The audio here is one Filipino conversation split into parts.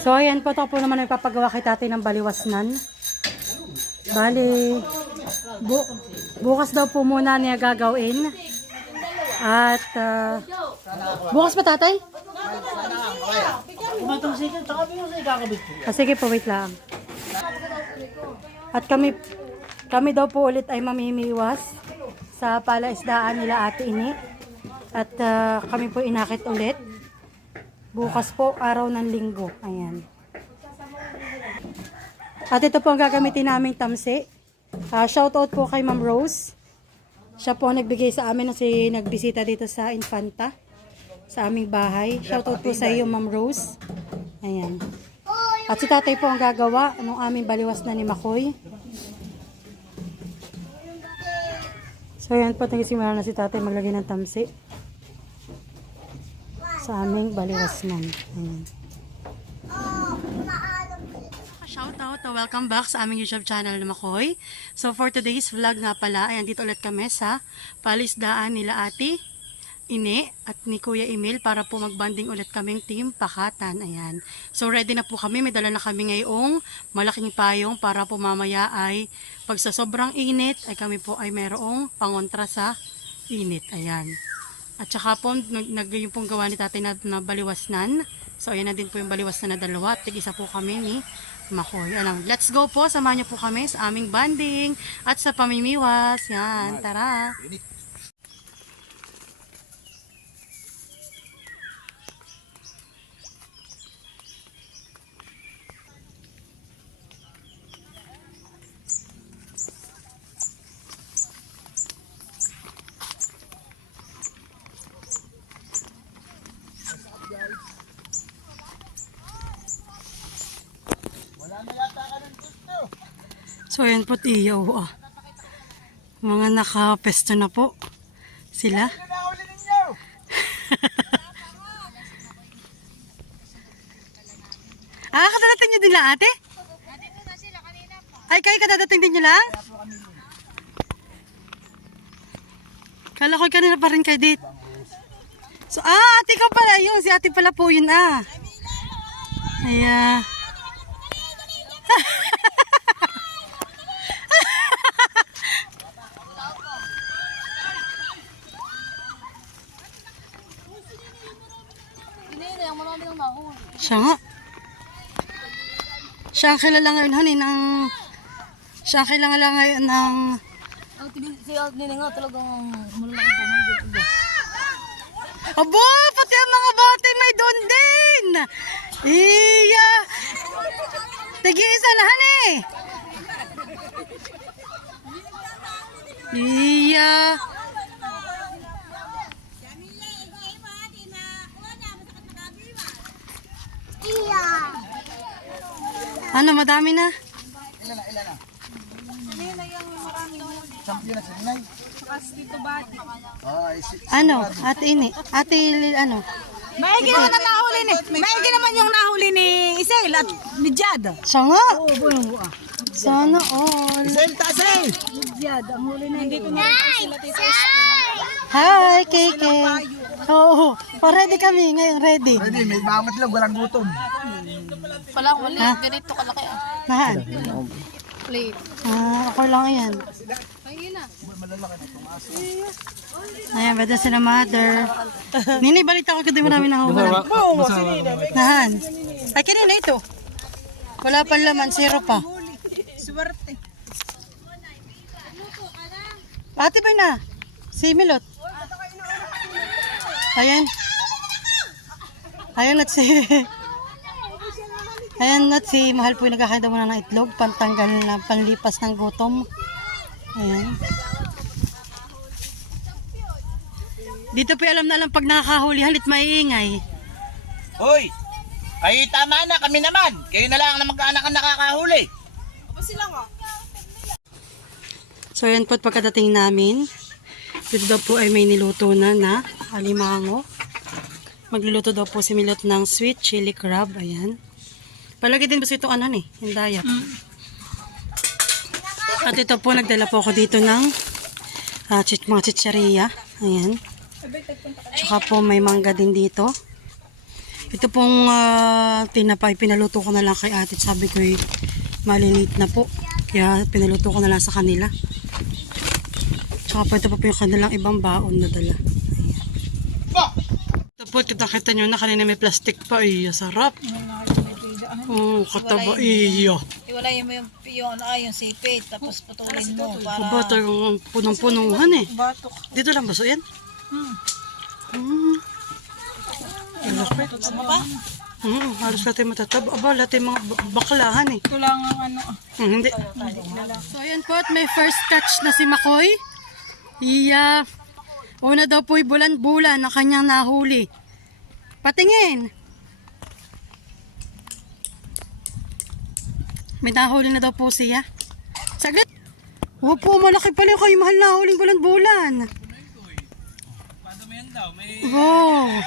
So, ayan po. Ito po naman ay papagawa kay tatay ng baliwasnan. Bali, bukas daw po muna niya gagawin. At, bukas pa tatay? Sige po, wait lang. At kami daw po ulit ay mamimiwas sa palaisdaan nila Ate Ini. At kami po inakit ulit. Bukas po, araw ng linggo. Ayan. At ito po ang gagamitin naming tamsi. Shoutout po kay Ma'am Rose. Siya po ang nagbigay sa amin kasi nagbisita dito sa Infanta. Sa aming bahay. Shoutout po sa iyo, Ma'am Rose. Ayan. At si tatay po ang gagawa ng aming baliwasnan ni Makoy. So ayan po, nagsimula na si tatay maglagay ng tamsi sa aming baliwasnan. Ayan. Shoutout, welcome back sa aming YouTube channel na Makoy. So for today's vlog nga pala, ayan dito ulit kami sa palisdaan nila Ate Ini at ni Kuya Emil para po magbanding ulit kaming team Pakatan. Ayan. So ready na po kami, may dala na kami ngayong malaking payong para po mamaya ay pag sa sobrang init ay kami po ay merong pangontra sa init. Ayan. At saka po yung pong gawa ni tatay na baliwasnan. So ayan na din po yung baliwasnan na dalawa. Tig-isa po kami ni Makoy. Alam, let's go po. Samahan niyo po kami sa aming banding at sa pamimiwas. Yan, tara. So ayan po tiyo. Mga nakapesto na po sila. Kadadating nyo din lang ate? Ay kayo kadadating din nyo lang? Kala ko kanina pa rin kayo date. So ate ka pala yun. Si ate pala po yun Ayan. Siya nga. Siya ang kilala ngayon siya ang kilala ngayon ng Si Aldine nga talagang malalaki pa. Abo, pati ang mga bote may doon din. Iya. Tig-isa na Iya. Ano, madami na? Ilan na? Champion na si Ninay. Dito bati. Ano, ate ini? Ate, ano? Maigi naman ang nahuli ni. Maigi naman yung nahuli ni Isel at ni Jad. Siya nga. Oo, buong buwa. Sana all. Isel, tasay! Jad, ang huli na hindi ko na sila tita. Hi, Keke. Oo, ready kami ngayon, ready. Ready, may bangat lang, walang gutom. Palang uli, ganito kalaki ah. Nahan? Plate. Ako lang yan. Ayan, bada sila mother. Nini, balita ko kasi marami nahuhulan. Nahan? Ay, kanina ito. Wala pa laman, zero pa. Swerte. Ate ba na? Si Milot. Ayan. Ayan at si... Ayan at si Mahal po yung nagkakain muna ng itlog. Pantanggal na panlipas ng gutom. Ayan. Dito po alam na alam pag nakakahuli halit maiingay. Hoy! Kayo tama na, kami naman. Kayo na lang na mag-anak ang nakakahuli. So ayan po pagkadating namin. Dito daw po ay may niluto na alimango. Magluluto daw po si Milot ng sweet chili crab. Ayan. Palagi din ba ito hindayat. At ito po, nagdala po ako dito ng mga chicharia. Ayan. Tsaka po may mangga din dito. Ito pong tinapay, pinaluto ko na lang kay ate. Sabi ko maliliit na po. Kaya pinaluto ko na lang sa kanila. Tsaka po ito po yung kanilang ibang baon na dala. Ayan. Ito po, kita nyo na kanina may plastic pa. Iya, sarap. Oo, kataba. Iya. Iwalayin mo yung sipit, tapos putulin mo para... Bata yung punong-punuhan eh. Batok. Dito lang ba so yan? Tama ba? Halos lahat yung matataba. Aba, lahat yung mga baklahan eh. Ito lang ang ano. Hindi. So ayan po at may first catch na si Makoy. Iya. Una daw po'y bulan-bulan na kanyang nahuli. Patingin. May nahuli na daw po siya. Saglit. Opo, malaki pala yung kayo mahal na huling bulan-bulan. Wow.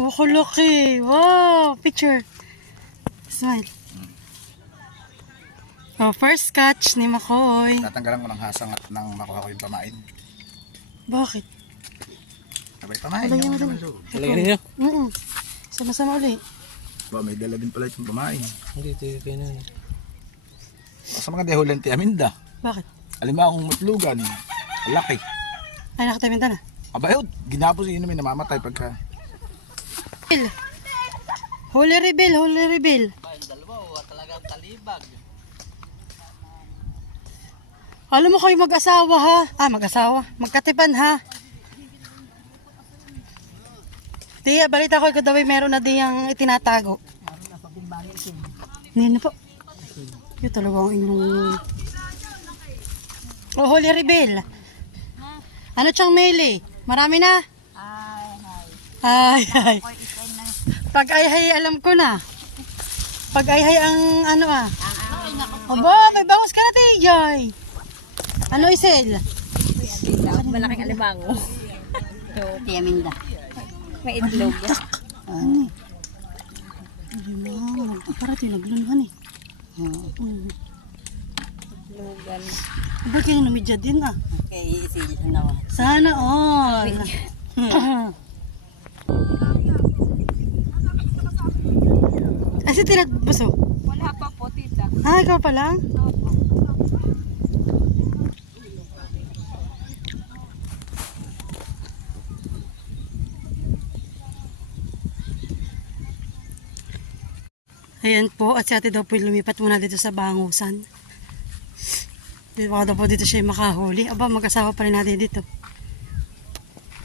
Oh, kulaki. Wow. Picture. Smile. Oh, first catch ni Makoy. Tatanggalan ko ng hasang at nang makuha ko yung pamain. Bakit? Sabay pamain. Lagyan mo din. Lagyan niyo? Sama-sama ulit. Ba, may dala din pala yung pamain. Hindi, kayo na. Sa mga dehulan ti Aminda. Bakit? Alimang akong matlugan. Laki. Ay, nakataminta na. Abayot, ginapos yun may namamatay pagka... Holy reveal, holy reveal. Talagang talibag. Alam mo kayo mag-asawa ha? Mag-asawa. Magkatipan ha? Tiya, balita ko daw meron na diyang itinatago. Nino po. Yun talaga ang inyong... Oh, holy reveal. Ano siyang mele? Marami na? Ay. Pag ay alam ko na. Pag ay ang ano Aba, may bangus ka na tiyay. Ano Isel? Malaking alimango. Tiaminda. May itlog. Ano? Para tinaglunuhan eh. Itlogan. Ba't kayo namidya din Kay Isil, ano? Sana all. Kasi tinagbuso. Wala pa po, tita. Ikaw pa lang? Ayan po, at si ate daw po lumipat muna dito sa bangusan. Baka daw po dito siya makahuli. Aba, mag-asawa pa rin natin dito.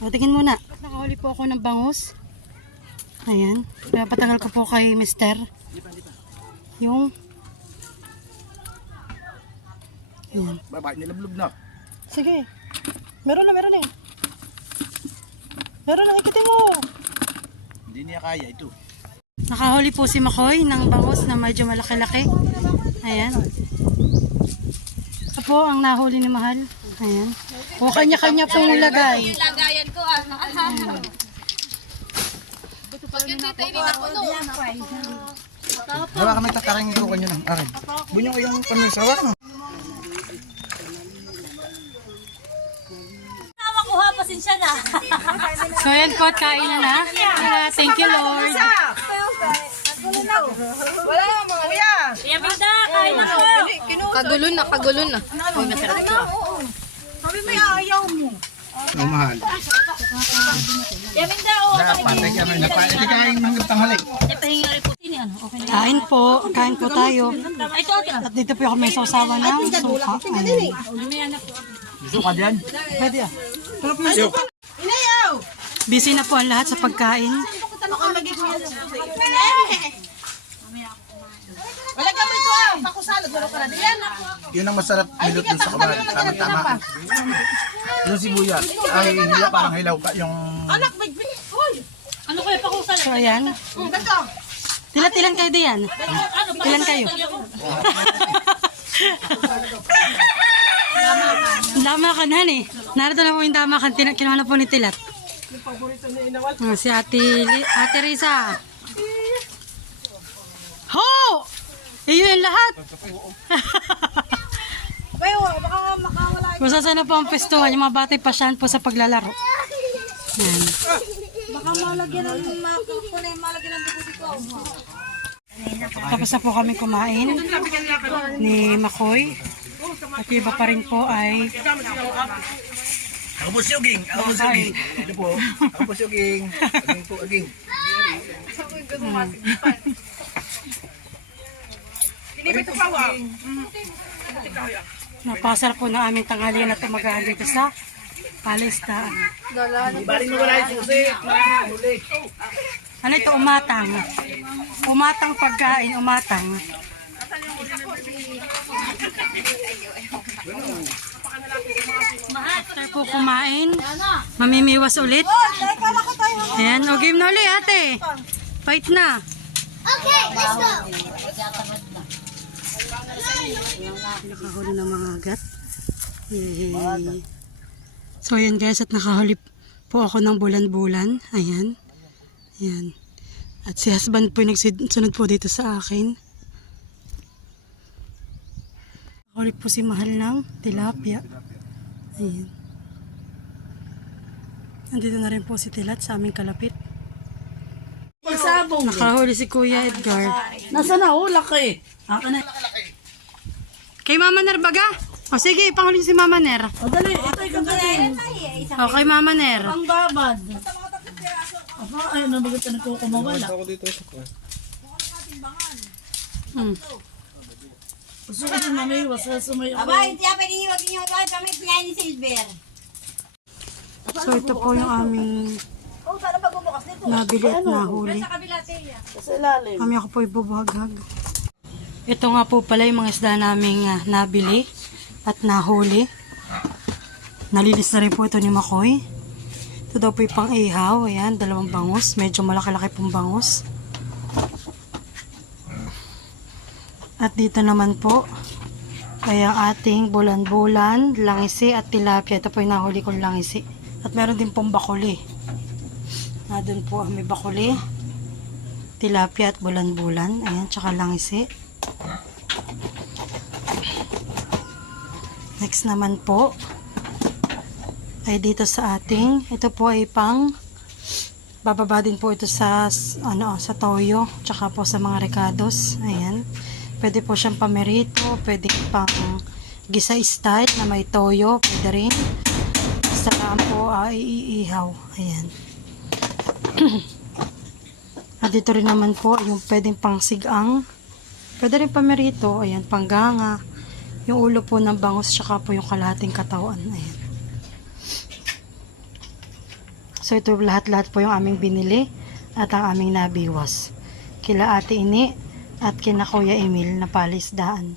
O, tingin muna. Nakahuli po ako ng bangus. Ayan. Kaya patagal ko po kay mister. Yung... Ayan. Babay, nilablob na. Sige. Meron na eh. Meron na, ikitin mo. Hindi niya kaya ito. Nakahuli po si Makoy ng bangus na medyo malaki-laki. Ayan. Ito po ang nahuli ni Mahal. Ayan. O kanya-kanya pong lagay. Lagayan ko, Gawa kami takarang ito kanyo ng akin. Bunyo ko yung pamisawa no? Makuha, pasensya na. So ayan po, kain na. Thank you Lord. Wala mga kuya. Tiaminda, kain na po. Kagulo na. Uy, masarap ito. Sabi mo ayaw mo. Ang mahal. Tiaminda, Patay kami na pa. Hindi kain ng tanghali. pahinga rin po. Sini, ano? Okay na. Kain po tayo. Ito. At dito po ako may sausawan ng suka. Ayan. Gusto ka dyan? Pwede Busy na po ang lahat sa pagkain. Wala ka ito pakusalad. Wala ka na diyan. Yun ang masarap milot dun sa kabahan. Tama-tama. Yung sibuyas. Ay, hilaw, parang hilaw ka. Yung... Anak, bigbi. Hoy. Ano kaya pakusalad? So ayan. Ganto. Tilan kayo diyan. Ilan kayo? Damakan han Narito na po yung damakan. Kinuha na po ni Tilat. Si Ate Risa. Ho! Iyon yung lahat. Kayo, baka makawala. Kung saan na po ang pestuhan, yung mga batay pa siyan po sa paglalaro. Yan. Baka malagyan ng malagyan ng dugo dito. Tapos na po kami kumain ni Makoy. At yung iba pa rin po ay Ako po siyoging. Ako po siyoging. Ito po. Ako po siyoging. Aging po, aging. napakasarap po ng aming tanghalian at umagahan dito sa palisdaan. Ibaling mo wala yung susi. Huli. Ano ito? Umatang. Umatang pagkain, umatang. After po kumain, mamimiwas ulit. Ayan, o game na ulit ate. Fight na. Okay, let's go. Nakahuli ng mga agat. Yay. So ayan guys, at nakahuli po ako ng bulan-bulan. Ayan. Ayan. At si husband po yung nagsunod po dito sa akin. Nakahuli po si Mahal ng tilapia. Ayan. Nandito na rin po si Tilat sa aming kalapit. Nakahuli si Kuya Edgar. Nasaan na ulak eh? Kay Mama Ner baga? O sige, ipanghuli si Mama Ner. O dali, ito yung galing. O kay Mama Ner. Ang babad. Aba, ayun na bagat na nagkukumawala. Gusto ko din mami, wasa sumay ako. So ito po yung aming nabili at nahuli. Sa ilalim. Kami ako po ibubuhaghag. Ito nga po pala yung mga isda naming nabili at nahuli. Nalilis na rin po ito ni Makoy. Ito daw po yung pang ihaw. Ayan, 2 bangus. Medyo malaki-laki pong bangus. At dito naman po ay ang ating bulan-bulan, langisi at tilapia. Ito po yung nahuli kong langisi. At meron din pong bakuli. Doon po may bakuli, tilapia at bulan-bulan. Ayan, tsaka langisi. Next naman po ay dito sa ating, ito po ay pang bababa din po ito sa sa toyo, tsaka po sa mga recados. Ayan. Pwede po siyang pamerito, pwede pang gisa style na may toyo, pwede rin. Basta lang po iihaw. Ayan. At dito rin naman po yung pwedeng pang sigang, pwede rin pamerito. Ayan, pangganga. Yung ulo po ng bangus, tsaka po yung kalahating katawan. Ayan. So ito lahat-lahat po yung aming binili at ang aming nabiwas. Kila Ate Ini at kina Kuya Emil na palisdaan.